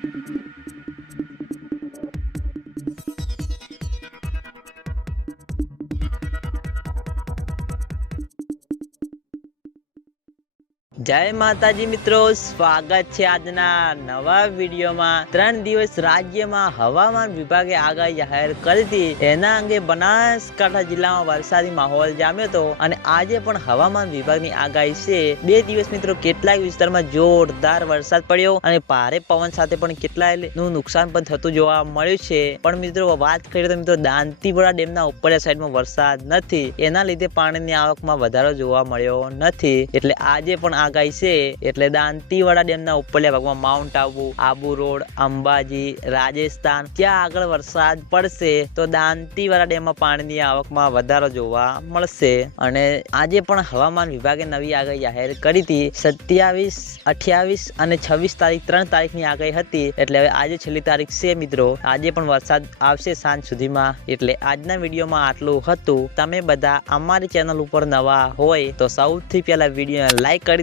Thank you. જય માતાજી મિત્રો, સ્વાગત છે આજના નવા વિડીયોમાં. ત્રણ દિવસ રાજ્યમાં હવામાન વિભાગે આગાહી જાહેર કરી એના અંગે બનાસકાંઠા જિલ્લામાં વરસાદી માહોલ જામ્યો હતો અને આજે પણ હવામાન વિભાગની આગાહી છે. બે દિવસ મિત્રો કેટલાક વિસ્તારમાં જોરદાર વરસાદ પડ્યો અને ભારે પવન સાથે પણ કેટલાયનું નુકસાન પણ થતું જોવા મળ્યું છે. પણ મિત્રો, વાત કરીએ તો મિત્રો દાંતીપુરા ડેમના ઉપરના સાઈડમાં વરસાદ નથી. એના લીધે પાણીની આવકમાં વધારો જોવા મળ્યો નથી. એટલે આજે પણ આગાહી છે, એટલે દાંતીવાડા ડેમના ઉપરલા ભાગમાં માઉન્ટ આબુ આબુ રોડ અંબાજી, રાજસ્થાન. ત્યાં આગળ વરસાદ પડશે, તો દાંતીવાડા ડેમમાં પાણીની આવકમાં વધારો જોવા મળશે. અને આજે પણ હવામાન વિભાગે નવી આગાહી જાહેર કરી હતી. સત્યાવીસ, અઠ્યાવીસ અને છવ્વીસ તારીખ, ત્રણ તારીખની આગાહી હતી. એટલે હવે આજે છેલ્લી તારીખ છે મિત્રો. આજે પણ વરસાદ આવશે સાંજ સુધીમાં. એટલે આજના વિડીયોમાં આટલું હતું. તમે બધા અમારી ચેનલ ઉપર નવા હોય તો સૌથી પહેલા વીડિયો લાઈક કરી